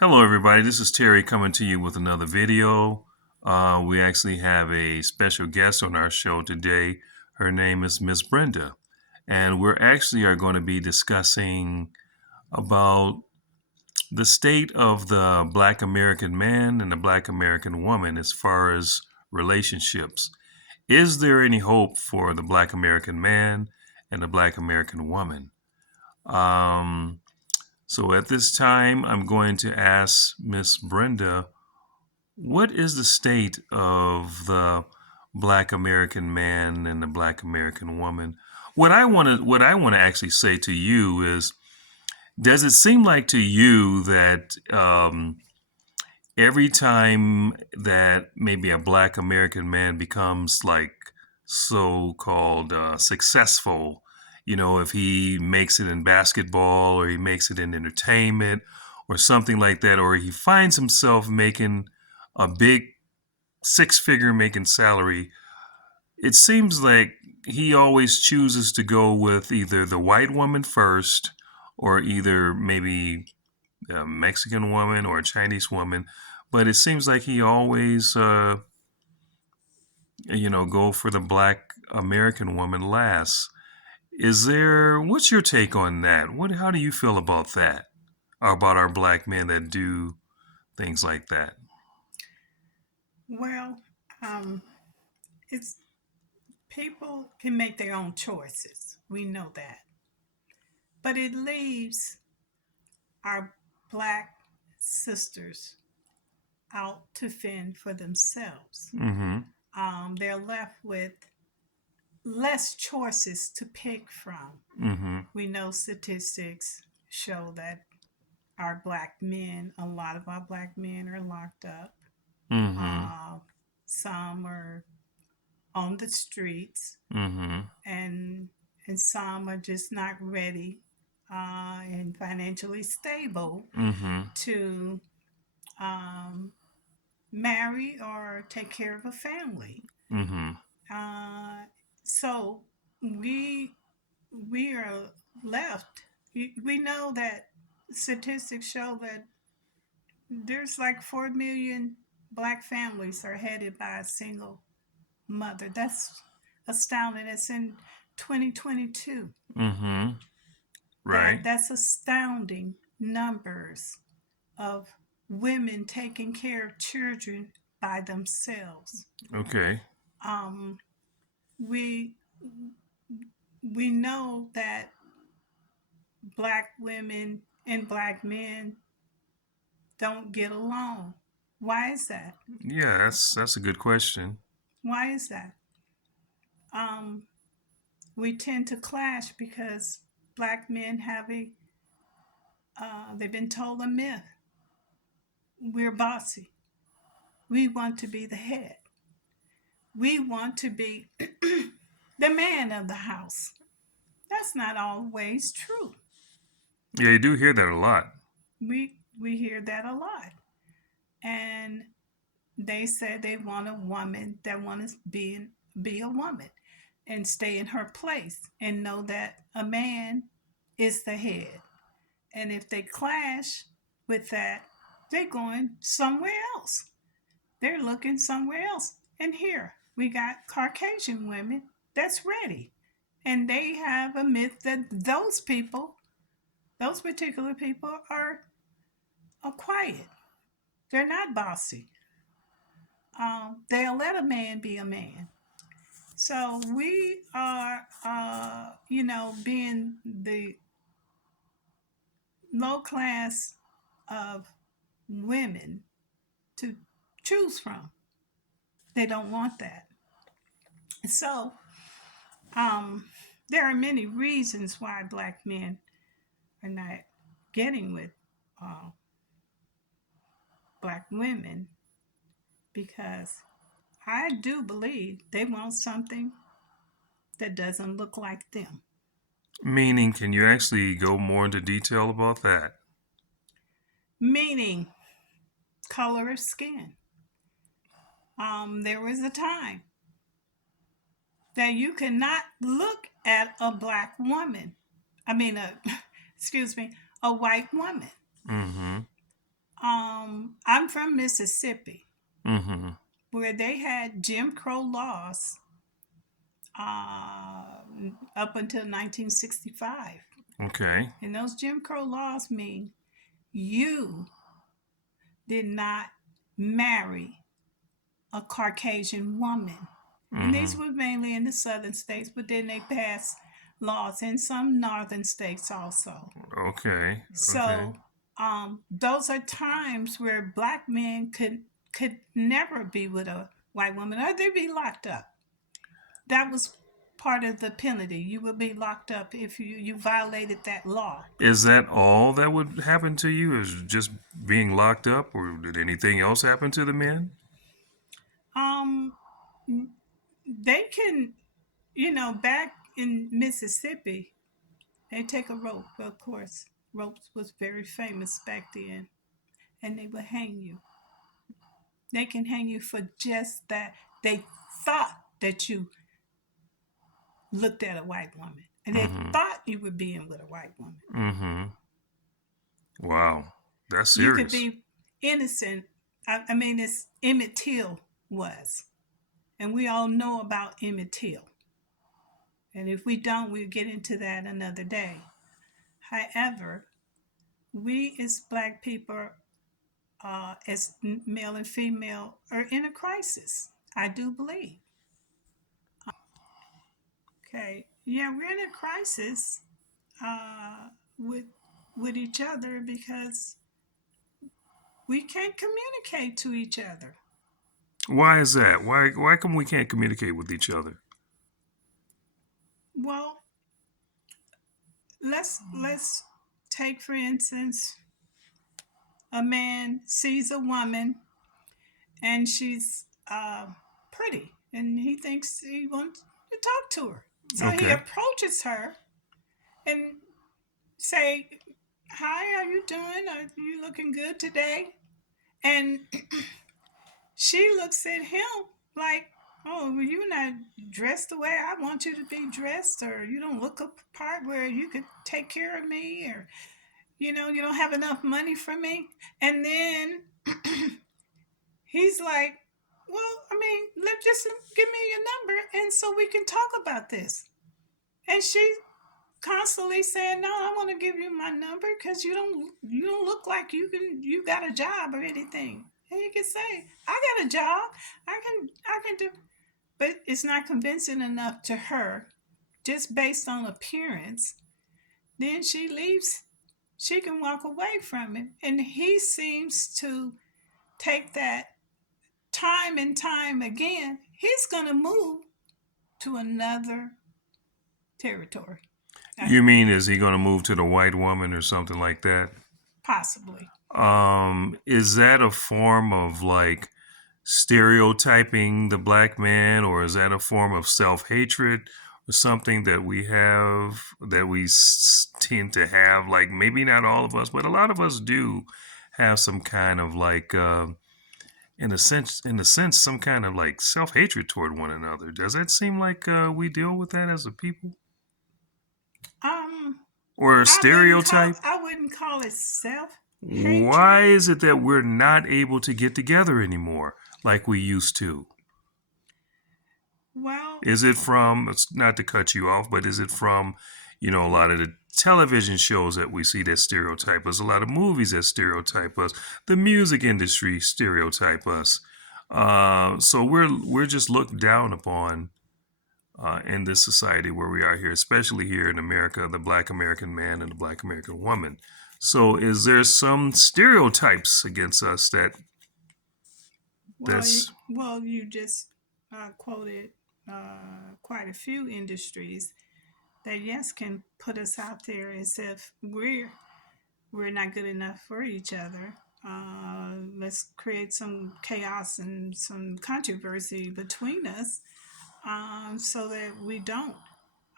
Hello, everybody. This is Terry coming to you with another video. We actually have a special guest on our show today. Her name is Miss Brenda, and we're actually are going to be discussing about the state of the Black American man and the Black American woman as far as relationships. Is there any hope for the Black American man and the Black American woman? Um, so at this time, I'm going to ask Miss Brenda, what is the state of the Black American man and the Black American woman? What I want to actually say to you is, does it seem like to you that every time that maybe a Black American man becomes like so-called successful, if he makes it in basketball or he makes it in entertainment or something like that, or he finds himself making a big six-figure making salary, it seems like he always chooses to go with either the white woman first or either maybe a Mexican woman or a Chinese woman. But it seems like he always, go for the Black American woman last. What's your take on that? How do you feel about that? About our black men that do things like that? Well, um, it's people can make their own choices. We know that. But it leaves our black sisters out to fend for themselves. Mm-hmm. They're left with less choices to pick from. Mm-hmm. We know statistics show that our black men, a lot of our black men are locked up. Mm-hmm. Uh, some are on the streets, Mm-hmm. and and some are just not ready and financially stable Mm-hmm. to um, marry or take care of a family. Mm-hmm. Uh, so we we are left. We know that statistics show that there's like 4 million black families are headed by a single mother. That's astounding. It's in 2022. Mm-hmm. that Right. that's astounding numbers of women taking care of children by themselves. Okay. Um, we we know that black women and black men don't get along. Why is that? Yeah, that's a good question. Why is that? Um, we tend to clash because black men have a they've been told a myth. We're bossy. We want to be the head. We want to be the man of the house. That's not always true. Yeah, you do hear that a lot. We hear that a lot. And they said they want a woman that wants to be a woman and stay in her place and know that a man is the head. And if they clash with that, they're going somewhere else. They're looking somewhere else. And here we got Caucasian women that's ready. And they have a myth that those particular people are quiet. They're not bossy. They'll let a man be a man. So we are, being the low class of women to choose from. They don't want that. So um, there are many reasons why black men are not getting with uh, black women because I do believe they want something that doesn't look like them. Meaning, can you actually go more into detail about that? Meaning color of skin. There was a time that you cannot look at a black woman. I mean, excuse me, a white woman. Mm-hmm. I'm from Mississippi, Mm-hmm. where they had Jim Crow laws uh, up until 1965. Okay. And those Jim Crow laws mean you did not marry a Caucasian woman. And these Mm-hmm. were mainly in the southern states, but then they passed laws in some northern states also. Okay. Okay. So those are times where black men could never be with a white woman or they'd be locked up. That was part of the penalty. You would be locked up if you violated that law. Is that all that would happen to you? Is just being locked up, or did anything else happen to the men? Um, they can, back in Mississippi, they take a rope. Of course, ropes was very famous back then, and they would hang you. They can hang you for just that. They thought that you looked at a white woman, and they Mm-hmm. thought you were being with a white woman. Mm-hmm. Wow. That's You could serious. be innocent. I mean, it's Emmett Till was, and we all know about Emmett Till. And if we don't, we'll get into that another day. However, we as black people, as male and female, are in a crisis. I do believe. Okay, yeah, we're in a crisis uh, with each other because we can't communicate to each other. Why is that? Why come we can't communicate with each other? Well, let's take for instance, a man sees a woman and she's pretty, and he thinks he wants to talk to her. So he Okay. approaches her and say, "Hi, are you doing? Are you looking good today?" And she looks at him like, "Oh, well, you're not dressed the way I want you to be dressed, or you don't look a part where you could take care of me, or you don't have enough money for me." And then he's like, "Well, I mean, let just give me your number, and so we can talk about this." And she constantly saying, "No, I want to give you my number because you don't look like you got a job or anything." And you can say, "I got a job. I can do," but it's not convincing enough to her, just based on appearance. Then she leaves. She can walk away from him, and he seems to take that time and time again. He's gonna move to another territory, You mean is he going to move to the white woman or something like that? possibly. Is that a form of like stereotyping the black man, or is that a form of self-hatred or something that we have that we tend to have? Like maybe not all of us, but a lot of us do have some kind of like, in a sense, some kind of like self-hatred toward one another. Does that seem like we deal with that as a people, Um, or a I wouldn't call stereotype? I wouldn't call it self Why hatred. is it that we're not able to get together anymore like we used to? Well, Is it from, it's not to cut you off, but is it from, a lot of the television shows that we see that stereotype us, a lot of movies that stereotype us, the music industry stereotype us? So we're just looked down upon in this society where we are here, especially here in America, the Black American man and the Black American woman. So is there some stereotypes against us well, that's you just quoted quite a few industries that yes can put us out there as if we're not good enough for each other. Let's create some chaos and some controversy between us, so that we don't.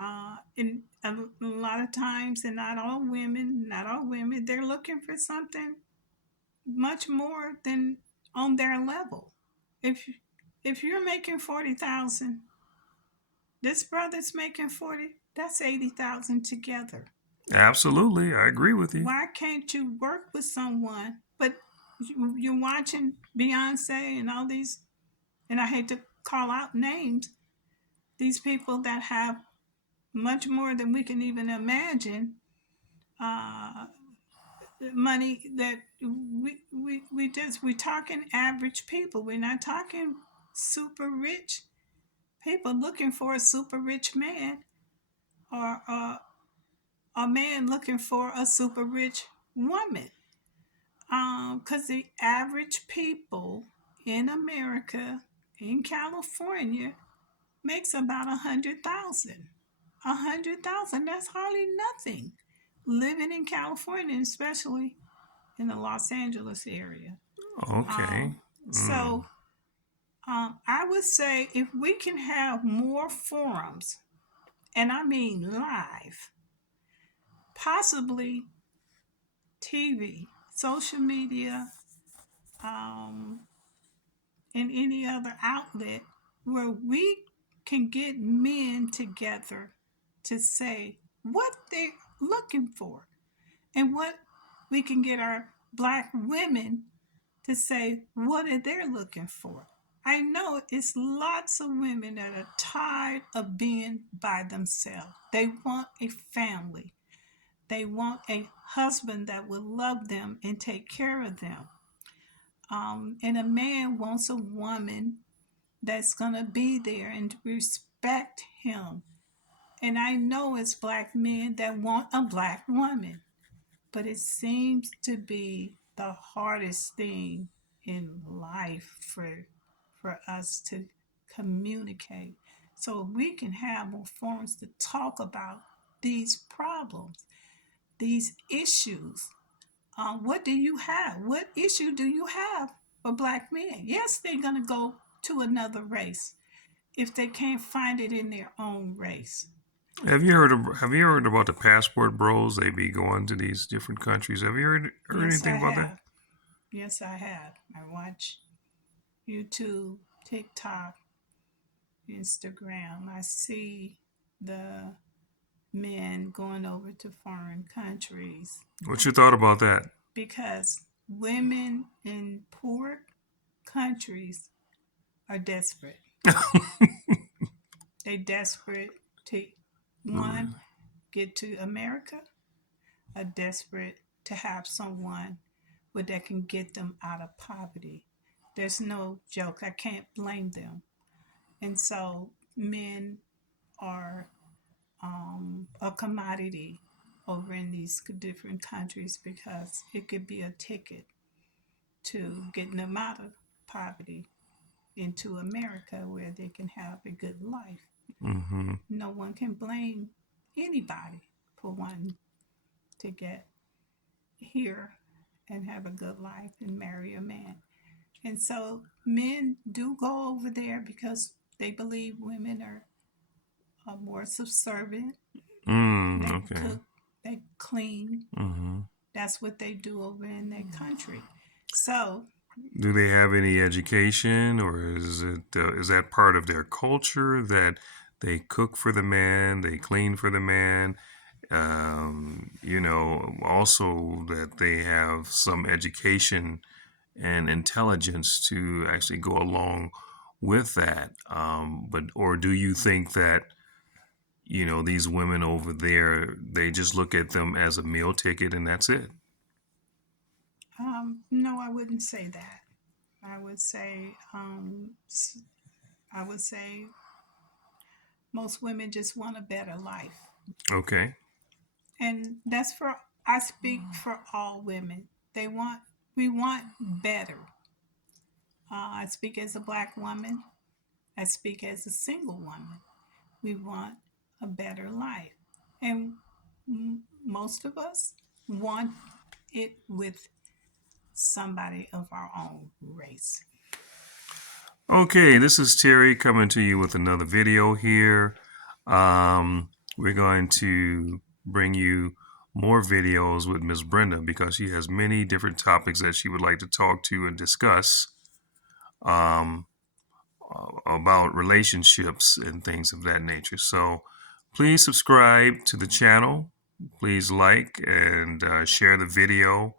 And a lot of times, and not all women, they're looking for something much more than on their level. If if you're making 40,000, this brother's making 40. That's 80,000 together. absolutely, I agree with you. Why can't you work with someone? But You're watching Beyonce and all these, and I hate to call out names, these people that have much more than we can even imagine, uh, money that we're talking average people. We're not talking super rich people looking for a super rich man, or a man looking for a super rich woman. Because the average people in America, in California, makes about 100,000. 100,000. That's hardly nothing. Living in California, especially in the Los Angeles area. Okay. So I would say if we can have more forums, and I mean live, possibly TV, social media, um, and any other outlet where we can get men together to say what they're looking for, and what we can get our black women to say what are they looking for. I know it's lots of women that are tired of being by themselves. They want a family. They want a husband that will love them and take care of them. And a man wants a woman that's going to be there and respect him. And I know it's black men that want a black woman, but it seems to be the hardest thing in life for us to communicate. So we can have more forums to talk about these problems, these issues. What do you have? What issue do you have for black men? Yes, they're going to go to another race if they can't find it in their own race. Have you heard about the passport bros? They be going to these different countries. Have you heard Yes, I anything about that? have. Yes, I have. I watch YouTube, TikTok, Instagram. I see the men going over to foreign countries What you thought about that? because women in poor countries are desperate. They desperate to, one, get to America, are desperate to have someone where that can get them out of poverty. There's no joke. I can't blame them. And so men are a commodity over in these different countries because it could be a ticket to getting them out of poverty into America where they can have a good life. Mm-hmm. No one can blame anybody for wanting to get here and have a good life and marry a man. And so men do go over there because they believe women are more subservient. They Okay. cook, they clean. Mm-hmm. That's what they do over in their country. So, Do they have any education, or is that part of their culture that they cook for the man, they clean for the man? Also that they have some education and intelligence to actually go along with that. But or do you think that these women over there, they just look at them as a meal ticket and that's it? no, I wouldn't say that. I would say, I would say most women just want a better life, Okay. and that's for I speak for all women. They want we want better. I speak as a black woman. I speak as a single woman. We want a better life, and most of us want it with somebody of our own race. Okay, this is Terry coming to you with another video here. We're going to bring you more videos with Miss Brenda because she has many different topics that she would like to talk to and discuss um, about relationships and things of that nature. So please subscribe to the channel. Please like and share the video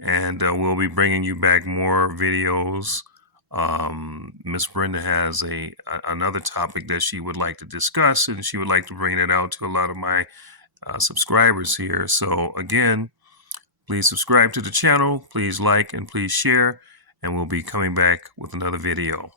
and we'll be bringing you back more videos. Miss Brenda has another topic that she would like to discuss, and she would like to bring it out to a lot of my subscribers here. So again, please subscribe to the channel, please like, and please share, and we'll be coming back with another video.